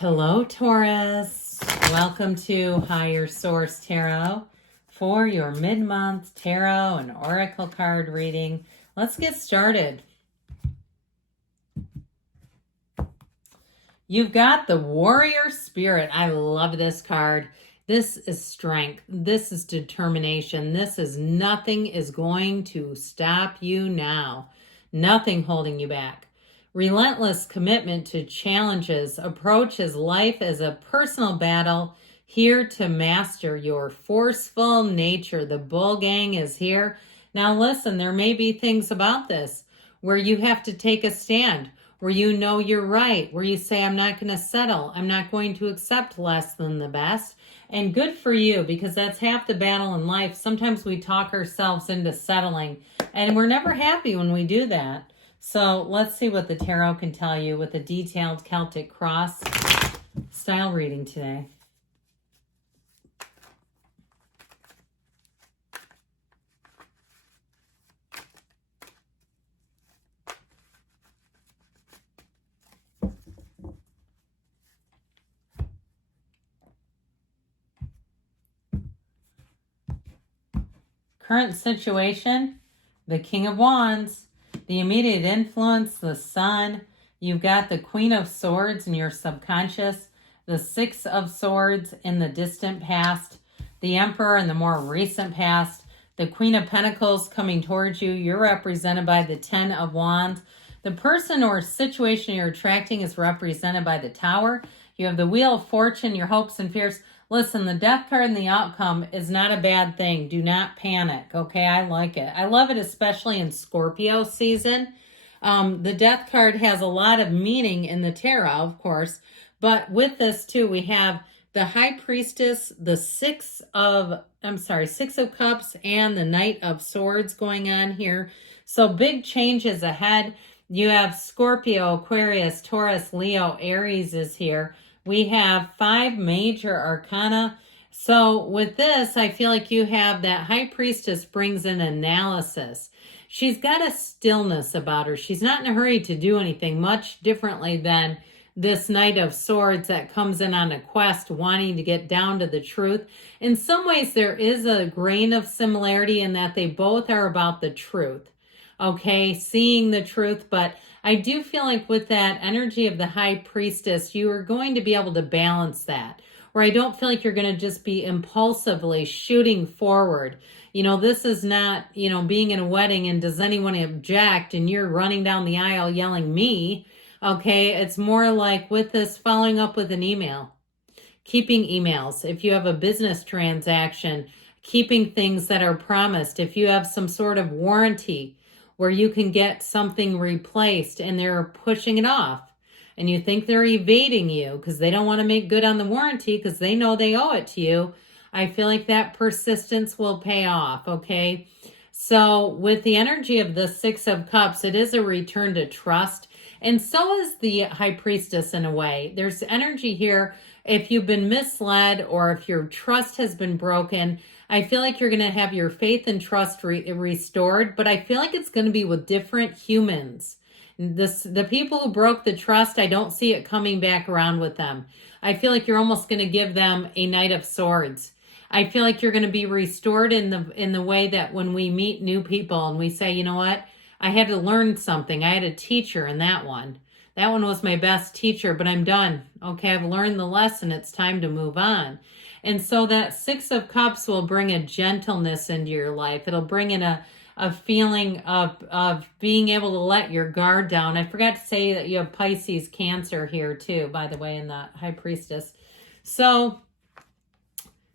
Hello, Taurus. Welcome to Higher Source Tarot for your mid-month tarot and oracle card reading. Let's get started. You've got the Warrior Spirit. I love this card. This is strength. This is determination. This is nothing is going to stop you now. Nothing holding you back. Relentless commitment to challenges, approaches life as a personal battle, here to master your forceful nature. The bull gang is here. Now listen, there may be things about this where you have to take a stand, where you know you're right, where you say, I'm not going to settle. I'm not going to accept less than the best. And good for you, because that's half the battle in life. Sometimes we talk ourselves into settling, and we're never happy when we do that. So let's see what the tarot can tell you with a detailed Celtic cross style reading today. Current situation, the King of Wands. The immediate influence, the Sun. You've got the Queen of Swords in your subconscious, the Six of Swords in the distant past, the Emperor in the more recent past, the Queen of Pentacles coming towards you. You're represented by the Ten of Wands. The person or situation you're attracting is represented by the Tower. You have the Wheel of Fortune, your hopes and fears. Listen, the Death card and the outcome is not a bad thing. Do not panic, okay? I like it. I love it, especially in Scorpio season. The Death card has a lot of meaning in the tarot, of course. But with this, too, we have the High Priestess, the Six of Cups, and the Knight of Swords going on here. So big changes ahead. You have Scorpio, Aquarius, Taurus, Leo, Aries is here. We have 5 major arcana. So with this, I feel like you have that High Priestess brings in analysis. She's got a stillness about her. She's not in a hurry to do anything much differently than this Knight of Swords that comes in on a quest wanting to get down to the truth. In some ways, there is a grain of similarity in that they both are about the truth. Okay, seeing the truth, but I do feel like with that energy of the High Priestess, you are going to be able to balance that. Where I don't feel like you're going to just be impulsively shooting forward. You know, this is not, being in a wedding and does anyone object and you're running down the aisle yelling me. Okay, it's more like with this following up with an email. Keeping emails. If you have a business transaction, keeping things that are promised. If you have some sort of warranty where you can get something replaced and they're pushing it off and you think they're evading you because they don't want to make good on the warranty because they know they owe it to you, I feel like that persistence will pay off, okay? So with the energy of the Six of Cups, it is a return to trust, and so is the High Priestess in a way. There's energy here. If you've been misled or if your trust has been broken, I feel like you're going to have your faith and trust restored, but I feel like it's going to be with different humans. The people who broke the trust, I don't see it coming back around with them. I feel like you're almost going to give them a Knight of Swords. I feel like you're going to be restored in the way that when we meet new people and we say, you know what, I had to learn something. I had a teacher in that one. That one was my best teacher, but I'm done. Okay, I've learned the lesson. It's time to move on. And so that Six of Cups will bring a gentleness into your life. It'll bring in a feeling of being able to let your guard down. I forgot to say that you have Pisces, Cancer here too, by the way, in the High Priestess. So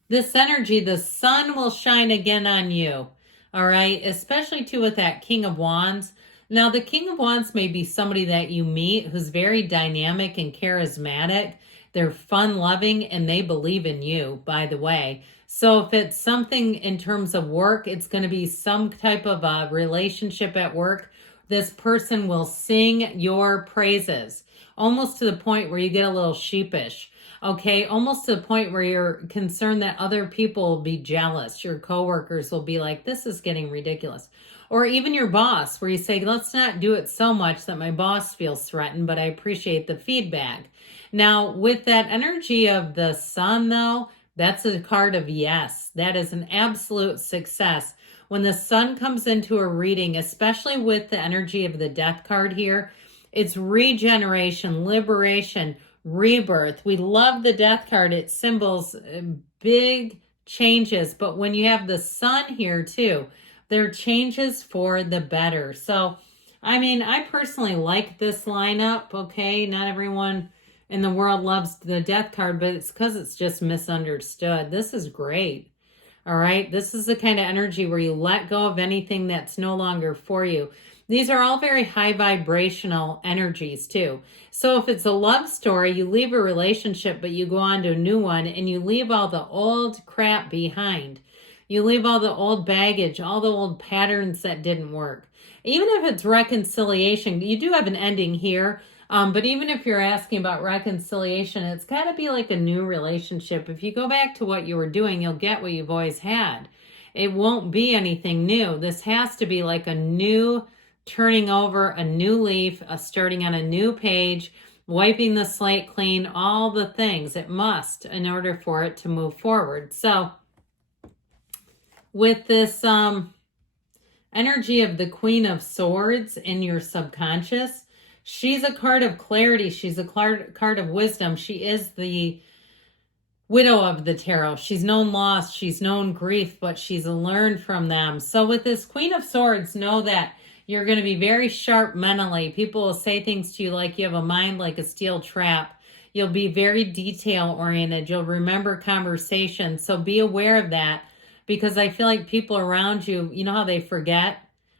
this energy, the sun will shine again on you. All right, especially too with that King of Wands. Now, the King of Wands may be somebody that you meet who's very dynamic and charismatic. They're fun-loving, and they believe in you, by the way. So if it's something in terms of work, it's going to be some type of a relationship at work. This person will sing your praises. almost to the point where you get a little sheepish. Okay, almost to the point where you're concerned that other people will be jealous. Your coworkers will be like, this is getting ridiculous. Or even your boss, where you say, let's not do it so much that my boss feels threatened, but I appreciate the feedback. Now, with that energy of the sun, though, that's a card of yes. That is an absolute success. When the sun comes into a reading, especially with the energy of the death card here, it's regeneration, liberation, rebirth. We love the death card. It symbols big changes. But when you have the sun here too, there are changes for the better. So, I mean, I personally like this lineup, okay? Not everyone in the world loves the death card, but it's because it's just misunderstood. This is great. All right. This is the kind of energy where you let go of anything that's no longer for you. These are all very high vibrational energies too. So if it's a love story, you leave a relationship, but you go on to a new one and you leave all the old crap behind. You leave all the old baggage, all the old patterns that didn't work. Even if it's reconciliation, you do have an ending here. But even if you're asking about reconciliation, it's got to be like a new relationship. If you go back to what you were doing, you'll get what you've always had. It won't be anything new. This has to be like a new turning over, a new leaf, starting on a new page, wiping the slate clean, all the things. It must in order for it to move forward. So with this energy of the Queen of Swords in your subconscious, she's a card of clarity. She's a card of wisdom. She is the widow of the tarot. She's known loss. She's known grief, but she's learned from them. So with this Queen of Swords, know that you're going to be very sharp mentally. People will say things to you like you have a mind like a steel trap. You'll be very detail oriented. You'll remember conversations. So be aware of that, because I feel like people around you, you know how they forget?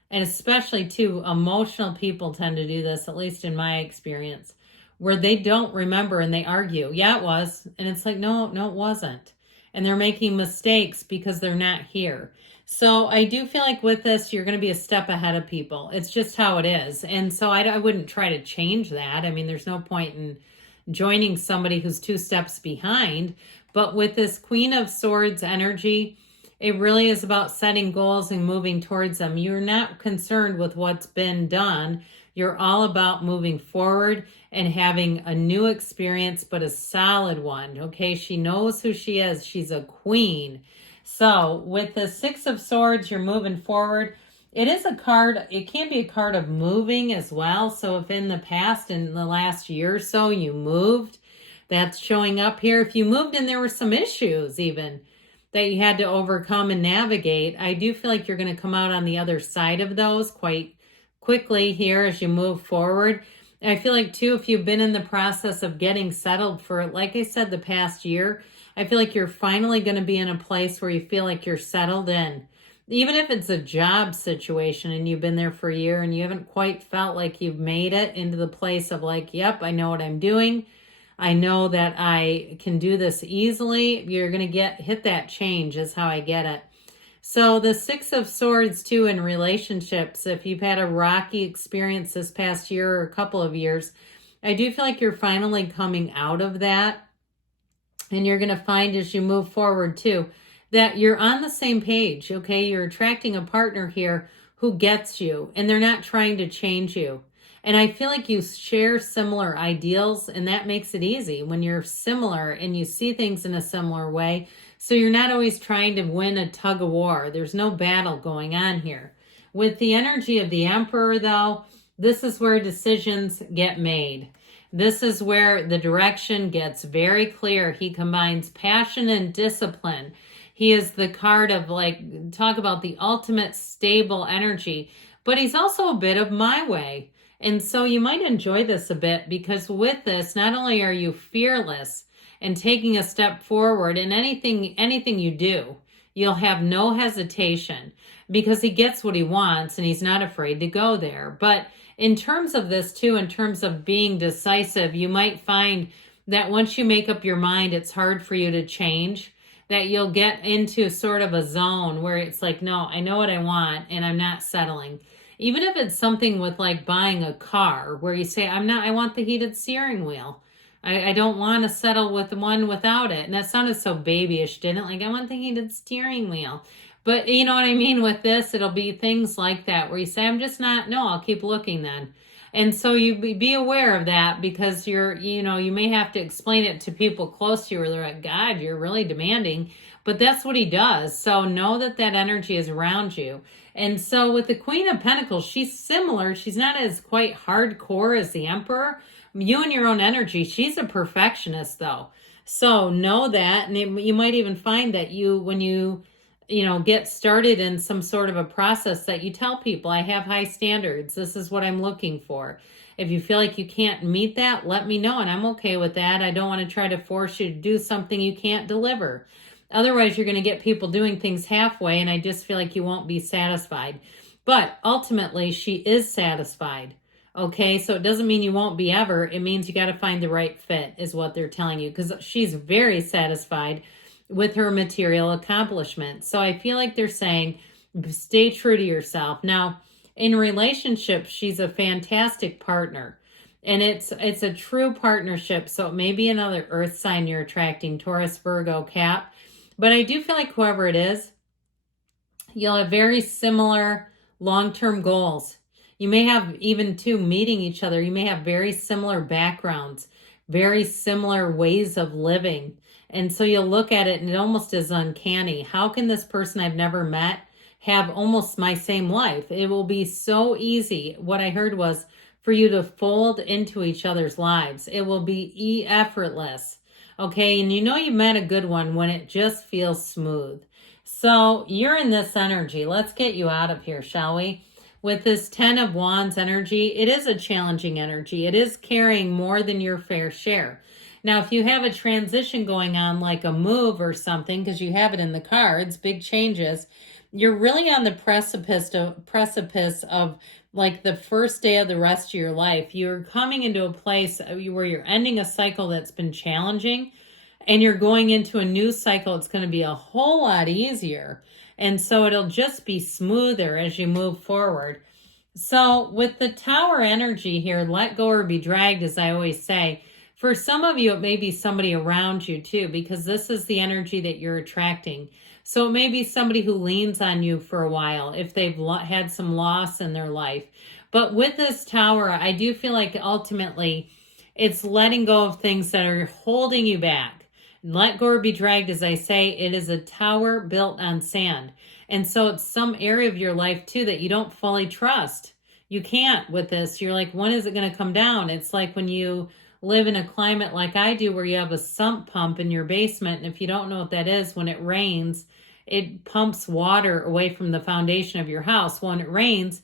And especially too, emotional people tend to do this, at least in my experience, where they don't remember and they argue. Yeah, it was. And it's like, no, it wasn't. And they're making mistakes because they're not here. So I do feel like with this, you're going to be a step ahead of people. It's just how it is. And so I wouldn't try to change that. I mean, there's no point in joining somebody who's 2 steps behind. But with this Queen of Swords energy, it really is about setting goals and moving towards them. You're not concerned with what's been done. You're all about moving forward and having a new experience, but a solid one. Okay, she knows who she is. She's a queen. So with the 6 of Swords, you're moving forward. It is a card, it can be a card of moving as well. So if in the past, in the last year or so, you moved, that's showing up here. If you moved and there were some issues even that you had to overcome and navigate, I do feel like you're going to come out on the other side of those quite quickly here as you move forward. I feel like too, if you've been in the process of getting settled for, like I said, the past year, I feel like you're finally going to be in a place where you feel like you're settled in. Even if it's a job situation and you've been there for a year and you haven't quite felt like you've made it into the place of like, yep, I know what I'm doing. I know that I can do this easily. You're going to hit that change is how I get it. So the 6 of Swords too in relationships, if you've had a rocky experience this past year or a couple of years, I do feel like you're finally coming out of that. And you're going to find as you move forward too, that you're on the same page, okay? You're attracting a partner here who gets you and they're not trying to change you. And I feel like you share similar ideals and that makes it easy when you're similar and you see things in a similar way. So you're not always trying to win a tug of war. There's no battle going on here. With the energy of the Emperor though, this is where decisions get made. This is where the direction gets very clear. He combines passion and discipline. He is the card of like, talk about the ultimate stable energy, but he's also a bit of my way. And so you might enjoy this a bit because with this, not only are you fearless and taking a step forward in anything you do, you'll have no hesitation because he gets what he wants and he's not afraid to go there. But in terms of this too, in terms of being decisive, you might find that once you make up your mind, it's hard for you to change, that you'll get into sort of a zone where it's like, no, I know what I want and I'm not settling. Even if it's something with like buying a car where you say, I want the heated steering wheel. I don't want to settle with one without it. And that sounded so babyish, didn't it? Like, I want the heated steering wheel. But you know what I mean? With this, it'll be things like that where you say, I'm just not, no, I'll keep looking then. And so you be aware of that, because you may have to explain it to people close to you where they're like, God, you're really demanding. But that's what he does. So know that that energy is around you. And so with the Queen of Pentacles, she's similar. She's not as quite hardcore as the Emperor. You and your own energy, she's a perfectionist though. So know that. And you might even find that when you get started in some sort of a process, that you tell people, I have high standards. This is what I'm looking for. If you feel like you can't meet that, let me know. And I'm okay with that. I don't want to try to force you to do something you can't deliver. Otherwise, you're going to get people doing things halfway, and I just feel like you won't be satisfied. But ultimately, she is satisfied. Okay, so it doesn't mean you won't be ever. It means you got to find the right fit, is what they're telling you, because she's very satisfied with her material accomplishment. So I feel like they're saying, stay true to yourself. Now, in relationships, she's a fantastic partner. And it's a true partnership. So it may be another earth sign you're attracting, Taurus, Virgo, Cap. But I do feel like whoever it is, you'll have very similar long-term goals. You may have even meeting each other. You may have very similar backgrounds, very similar ways of living. And so you'll look at it and it almost is uncanny. How can this person I've never met have almost my same life? It will be so easy. What I heard was for you to fold into each other's lives. It will be effortless. Okay, and you met a good one when it just feels smooth. So you're in this energy. Let's get you out of here, shall we? With this 10 of Wands energy, it is a challenging energy. It is carrying more than your fair share. Now, if you have a transition going on, like a move or something, because you have it in the cards, big changes, you're really on the precipice of like the first day of the rest of your life. You're coming into a place where you're ending a cycle that's been challenging, and you're going into a new cycle. It's going to be a whole lot easier. And so it'll just be smoother as you move forward. So with the Tower energy here, let go or be dragged, as I always say. For some of you, it may be somebody around you too, because this is the energy that you're attracting. So it may be somebody who leans on you for a while if they've had some loss in their life. But with this Tower, I do feel like ultimately it's letting go of things that are holding you back. Let go or be dragged, as I say, it is a tower built on sand. And so it's some area of your life too that you don't fully trust. You can't with this. You're like, when is it going to come down? It's like when you live in a climate like I do, where you have a sump pump in your basement. And if you don't know what that is, when it rains, it pumps water away from the foundation of your house. When it rains,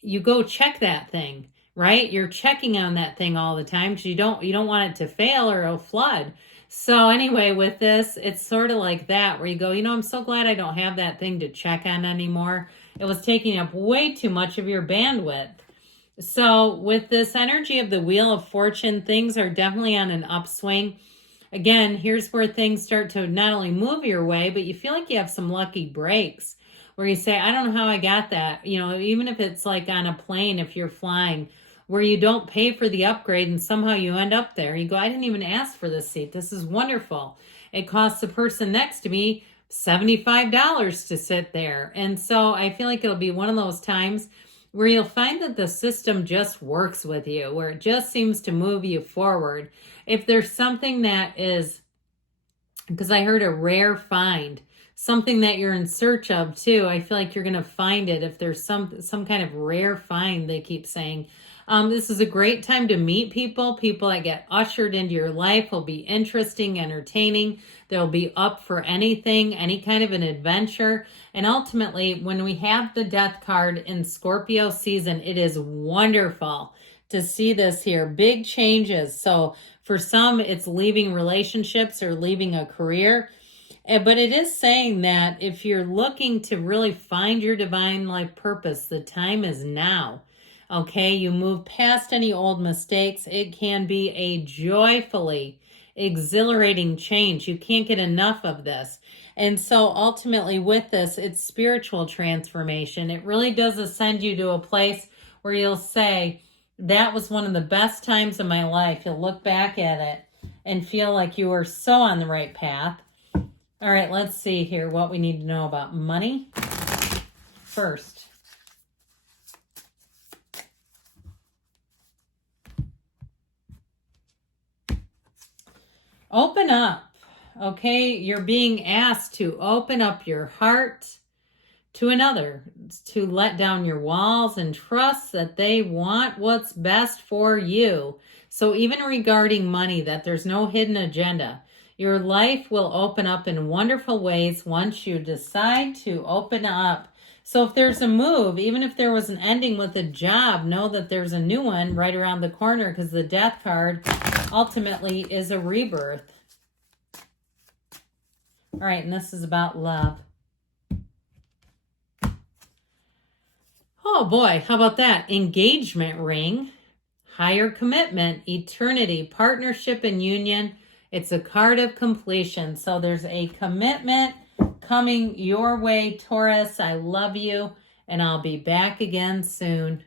you go check that thing, right? You're checking on that thing all the time because you don't want it to fail or it'll flood. So anyway, with this, it's sort of like that, where you go, I'm so glad I don't have that thing to check on anymore. It was taking up way too much of your bandwidth. So with this energy of the Wheel of Fortune, things are definitely on an upswing. Again, here's where things start to not only move your way, but you feel like you have some lucky breaks where you say, I don't know how I got that. Even if it's like on a plane, if you're flying, where you don't pay for the upgrade and somehow you end up there. You go, I didn't even ask for this seat. This is wonderful. It costs the person next to me $75 to sit there. And so I feel like it'll be one of those times where you'll find that the system just works with you, where it just seems to move you forward. If there's something that is, because I heard a rare find, something that you're in search of too, I feel like you're going to find it. If there's some kind of rare find, they keep saying. This is a great time to meet people that get ushered into your life will be interesting, entertaining. They'll be up for anything, any kind of an adventure. And ultimately, when we have the Death card in Scorpio season, it is wonderful to see this here. Big changes. So for some, it's leaving relationships or leaving a career. But it is saying that if you're looking to really find your divine life purpose, the time is now. Okay, you move past any old mistakes. It can be a joyfully exhilarating change. You can't get enough of this. And so ultimately with this, it's spiritual transformation. It really does ascend you to a place where you'll say, that was one of the best times of my life. You'll look back at it and feel like you were so on the right path. All right, let's see here what we need to know about money. First, open up. Okay, you're being asked to open up your heart to another, to let down your walls and trust that they want what's best for you. So even regarding money, that there's no hidden agenda. Your life will open up in wonderful ways once you decide to open up. So if there's a move, even if there was an ending with a job, know that there's a new one right around the corner, because the Death card ultimately is a rebirth. All right, and this is about love. Oh boy, how about that? Engagement ring, higher commitment, eternity, partnership and union. It's a card of completion. So there's a commitment coming your way, Taurus. I love you, and I'll be back again soon.